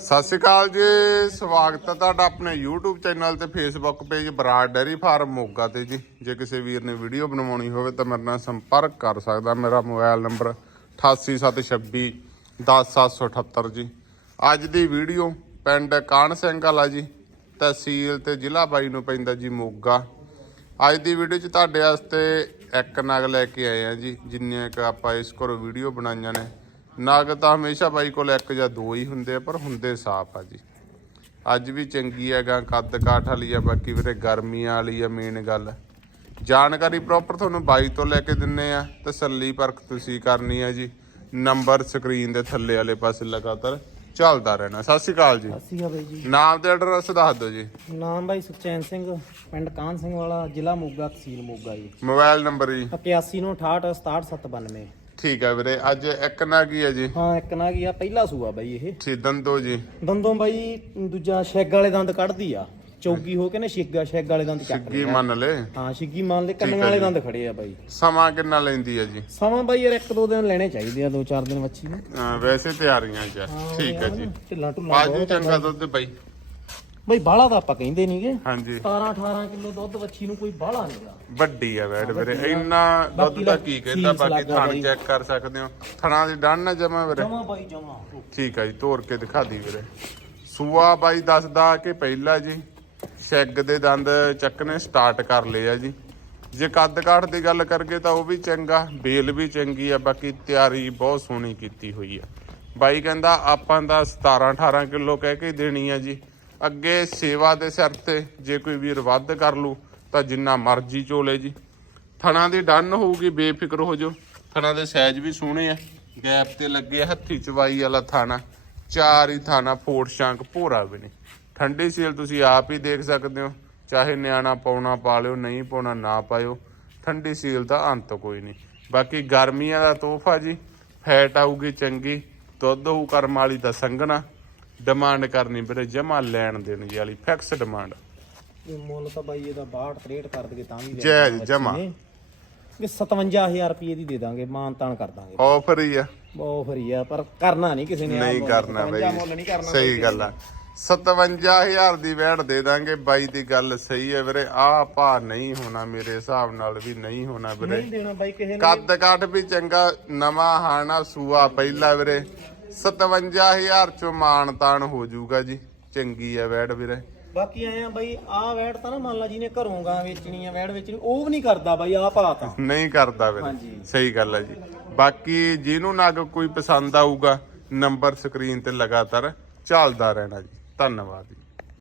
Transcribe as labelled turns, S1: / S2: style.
S1: ਸਤਿ ਸ਼੍ਰੀ ਅਕਾਲ ਜੀ, ਸਵਾਗਤ ਹੈ ਤੁਹਾਡਾ ਆਪਣੇ YouTube ਚੈਨਲ ਤੇ Facebook page Brar dairy farm Moga ਤੇ ਜੀ। ਜੇ ਕਿਸੇ ਵੀਰ ਨੇ ਵੀਡੀਓ ਬਣਵਾਉਣੀ ਹੋਵੇ ਤਾਂ ਮੇਰੇ ਨਾਲ ਸੰਪਰਕ ਕਰ ਸਕਦਾ। ਮੇਰਾ ਮੋਬਾਈਲ ਨੰਬਰ 8876 10778 ਜੀ। ਅੱਜ ਦੀ ਵੀਡੀਓ ਪਿੰਡ ਕਾਨ ਸਿੰਘ ਵਾਲਾ ਜੀ, ਤਹਿਸੀਲ ਤੇ ਜ਼ਿਲ੍ਹਾ ਬਾਈ ਨੂੰ ਪੈਂਦਾ ਜੀ ਮੋਗਾ। ਅੱਜ ਦੀ ਵੀਡੀਓ 'ਚ ਤੁਹਾਡੇ ਵਾਸਤੇ ਇੱਕ ਨਗ ਲੈ ਕੇ ਆਏ ਆ ਜੀ, ਜਿੰਨੀਆਂ ਕਿ ਆਪਾਂ ਇਸ ਕੋਲ ਵੀਡੀਓ ਬਣਾਈਆਂ ਨੇ। ਨਗ ਤਾਂ ਹਮੇਸ਼ਾ ਬਾਈ ਕੋਲ ਇੱਕ ਜਾਂ ਦੋ ਹੀ ਹੁੰਦੇ ਆ ਪਰ ਹੁੰਦੇ ਸਾਫ਼ ਆ ਜੀ। ਅੱਜ ਵੀ ਚੰਗੀ ਹੈਗਾ ਕੱਦ ਕਾਠ ਵਾਲੀ ਆ ਬਾਕੀ ਵੀਰੇ ਗਰਮੀਆਂ ਵਾਲੀ ਆ ਮੇਨ ਗੱਲ। ਜਾਣਕਾਰੀ ਪ੍ਰੋਪਰ ਤੁਹਾਨੂੰ ਬਾਈ ਤੋਂ ਲੈ ਕੇ ਦਿੰਨੇ ਆ ਤਸੱਲੀ ਪਰਖ ਤੁਸੀਂ ਕਰਨੀ ਆ ਜੀ। ਨੰਬਰ ਸਕਰੀਨ ਦੇ ਥੱਲੇ ਵਾਲੇ ਪਾਸੇ ਲਗਾਤਾਰ ਚੱਲਦਾ ਰਹਿਣਾ। ਸਤਿ ਸ਼੍ਰੀ ਅਕਾਲ ਜੀ।
S2: ਅਸੀਂ ਆ ਬਾਈ ਜੀ।
S1: ਨਾਮ ਤੇ ਐਡਰੈਸ ਦੱਸ ਦਿਓ ਜੀ।
S2: ਨਾਮ ਬਾਈ ਸੁਖਚੈਨ ਸਿੰਘ ਪਿੰਡ ਕਾਨ ਸਿੰਘ ਵਾਲਾ ਜ਼ਿਲ੍ਹਾ ਮੋਗਾ ਤਹਿਸੀਲ ਮੋਗਾ ਜੀ।
S1: ਮੋਬਾਈਲ ਨੰਬਰ ਜੀ।
S2: 81 ਨੂੰ 68 6792
S1: ਠੀਕ ਹੈ ਵੀਰੇ ਅੱਜ ਇੱਕ ਨਗ ਹੀ ਹੈ ਜੀ?
S2: ਹਾਂ ਇੱਕ ਨਾ ਕੀ ਆ ਪਹਿਲਾ ਸੂਆ ਬਾਈ ਇਹ।
S1: ਠੀਕ ਦੰਦੋ ਜੀ।
S2: ਦੰਦੋਂ ਬਾਈ ਦੂਜਾ ਸ਼ੈਗ ਵਾਲੇ ਦੰਦ ਕੱਢਦੀ ਆ। ਚੌਗੀ ਹੋ ਕੇ ਨਾ ਛਿੱਗਾ ਸ਼ੈਗ ਵਾਲੇ ਦੰਦ ਚੱਕ
S1: ਕੀ
S2: ਲਿਆ
S1: ਮੰਨ ਲੈ।
S2: ਹਾਂ ਛਿੱਗੀ ਮੰਨ ਲੈ ਕੰਨਾਂ ਵਾਲੇ ਦੰਦ ਖੜੇ ਆ ਬਾਈ।
S1: ਸਮਾਂ ਕਿੰਨਾ ਲੈਂਦੀ ਹੈ ਜੀ?
S2: ਸਮਾਂ ਬਾਈ ਯਾਰ ਇੱਕ ਦੋ ਦਿਨ ਲੈਣੇ ਚਾਹੀਦੇ ਆ ਦੋ ਚਾਰ ਦਿਨ ਮੱਛੀ ਨੂੰ।
S1: ਅਹ ਵੈਸੇ ਤਿਆਰੀਆਂ ਚ ਆ। ਠੀਕ ਹੈ ਜੀ।
S2: ਢਿੱਲਾ ਢੁੱਲਾ
S1: ਬਾਜੂ ਚੰਗਾ ਦੁੱਧ ਬਾਈ।
S2: ਬਾਈ ਬਾਹਲਾ ਤਾਂ ਆਪਾਂ ਕਹਿੰਦੇ ਨਹੀਂਗੇ
S1: ਹਾਂਜੀ।
S2: 17 18 ਕਿਲੋ ਦੁੱਧ ਵੱਛੀ ਨੂੰ ਕੋਈ ਬਾਹਲਾ ਨਹੀਂਗਾ
S1: ਵੱਡੀ ਆ ਵੈੜ ਵੀਰੇ ਇੰਨਾ ਦੁੱਧ ਦਾ ਕੀ ਕਹਿੰਦਾ ਬਾਕੀ ਥਣ। ਚੈੱਕ ਕਰ ਸਕਦੇ ਹੋ। ਥਣਾ ਦੀ ਡੰਨ ਨਾ ਜਮਾ ਵੀਰੇ।
S2: ਜਮਾ ਬਾਈ ਜਮਾ।
S1: ਠੀਕ ਹੈ ਜੀ ਤੋੜ ਕੇ ਦਿਖਾ ਦੀ ਵੀਰੇ। ਸੂਆ ਬਾਈ ਦੱਸਦਾ ਕਿ ਪਹਿਲਾ ਜੀ ਸ਼ੈਗ ਦੇ ਦੰਦ ਚੱਕਨੇ ਸਟਾਰਟ ਕਰ ਲਏ ਆ ਜੀ। ਜੇ ਕੱਦ ਕਾਠ ਦੀ ਗੱਲ ਕਰਗੇ ਤਾਂ ਉਹ ਵੀ ਚੰਗਾ ਬੇਲ ਵੀ ਚੰਗੀ ਆ ਬਾਕੀ ਤਿਆਰੀ ਬਹੁਤ ਸੋਹਣੀ ਕੀਤੀ ਹੋਈ ਆ। ਬਾਈ ਕਹਿੰਦਾ ਆਪਾਂ ਦਾ 17 18 ਕਿਲੋ ਕਹਿ ਕੇ ਦੇਣੀ ਆ ਜੀ। ਅੱਗੇ ਸੇਵਾ ਦੇ ਸਿਰ ਤੇ ਜੇ ਕੋਈ ਵੀਰ ਵੱਧ ਕਰ ਲੂ ਤਾਂ ਜਿੰਨਾ ਮਰਜ਼ੀ ਚੋਲੇ ਜੀ। ਥਣਾ ਦੀ ਡੰਨ ਹੋਊਗੀ ਬੇਫਿਕਰ ਹੋ ਜਾਓ। ਥਣਾ ਦੇ ਸਾਈਜ਼ ਵੀ ਸੋਹਣੇ ਆ। ਗੈਪ ਤੇ ਲੱਗੇ ਆ, ਹੱਥੀ ਚਵਾਈ ਵਾਲਾ ਥਾਣਾ। ਚਾਰ ਹੀ ਥਾਣਾ ਫੋੜ ਸ਼ਾਂਕ ਭੋਰਾ ਵੀ ਨਹੀਂ। ਠੰਡੀ ਸੀਲ ਤੁਸੀਂ ਆਪ ਹੀ ਦੇਖ ਸਕਦੇ ਹੋ। ਚਾਹੇ ਨਿਆਣਾ ਪਾਉਣਾ ਪਾ ਲਿਓ ਨਹੀਂ ਪਾਉਣਾ ਨਾ ਪਾਇਓ। ਠੰਡੀ ਸੀਲ ਦਾ ਅੰਤ ਕੋਈ ਨਹੀਂ। ਬਾਕੀ ਗਰਮੀਆਂ ਦਾ ਤੋਹਫਾ ਜੀ। ਫੈਟ ਆਊਗੀ ਚੰਗੀ। ਦੁੱਧ ਹੋਊ ਕਰਮ ਵਾਲੀ ਦਾ ਸੰਘਣਾ। ਡਿਮਾਂਡ ਕਰਨੀ ਵੀਰੇ ਜਮਾ ਲੈਣ ਦੇਣ ਜੀ ਵਾਲੀ ਫਿਕਸ ਡਿਮਾਂਡ
S2: ਇਹ ਮੁੱਲ ਤਾਂ ਬਾਈ ਇਹਦਾ 62 63 ਕਰ ਦਗੇ ਤਾਂ ਵੀ
S1: ਜਾਇਜ਼ ਜਮਾਂ।
S2: ਇਹ 57000 ਰੁਪਏ ਦੀ ਦੇ ਦਾਂਗੇ ਮਾਨ ਤਾਨ ਕਰ ਦਾਂਗੇ।
S1: ਆਫਰ ਹੀ ਆ।
S2: ਬਹੁਤ ਫਰੀ ਆ ਪਰ ਕਰਨਾ ਨਹੀਂ ਕਿਸੇ ਨੇ ਆਹ
S1: ਨਹੀਂ
S2: ਮੁੱਲ,
S1: ਕਰਨਾ
S2: 57 ਮੁੱਲ ਨਹੀਂ
S1: ਬਈ
S2: ਕਰਨਾ
S1: ਸਹੀ ਗੱਲ ਆ। 57000 ਦੀ ਵੈਟ ਦੇ ਦਾਂਗੇ ਬਾਈ ਦੀ ਗੱਲ ਸਹੀ ਹੈ ਵੀਰੇ। ਆਹ ਭਾ ਨਹੀਂ ਹੋਣਾ ਮੇਰੇ ਹਿਸਾਬ ਨਾਲ ਵੀ ਨਹੀਂ ਹੋਣਾ ਵੀਰੇ।
S2: ਨਹੀਂ ਦੇਣਾ ਬਾਈ ਕਿਸੇ ਨੇ।
S1: ਕੱਦ ਕਾਠ ਵੀ ਚੰਗਾ ਨਵਾਂ ਹਾਣਾ ਸੂਆ ਪਹਿਲਾ ਵੀਰੇ। 57000 ਚੋਂ ਮਾਨ ਤਾਨ ਹੋ ਜਾਊਗਾ ਜੀ। ਚੰਗੀ ਆ ਵੈਟ ਵੀਰੇ।
S2: ਬਾਕੀ ਆਏ ਆ ਬਾਈ ਆਹ ਵੈੜ ਤਾਂ ਨਾ ਮੰਨ ਲਾ ਜਿਹਨੇ ਘਰੋਂ ਗਾਂ ਵੇਚਣੀ ਆ ਵੈੜ ਵੇਚਣੀ ਉਹ ਵੀ ਨਹੀਂ ਕਰਦਾ ਬਾਈ ਆਹ ਭਾ ਤਾਂ।
S1: ਨਹੀਂ ਕਰਦਾ ਵੀਰੇ।
S2: ਹਾਂਜੀ।
S1: ਸਹੀ ਗੱਲ ਹੈ ਜੀ। ਬਾਕੀ ਜਿਹਨੂੰ ਨਗ ਕੋਈ ਪਸੰਦ ਆਊਗਾ ਨੰਬਰ ਸਕਰੀਨ ਤੇ ਲਗਾਤਾਰ ਚੱਲਦਾ ਰਹਿਣਾ ਜੀ। ਧੰਨਵਾਦ ਜੀ।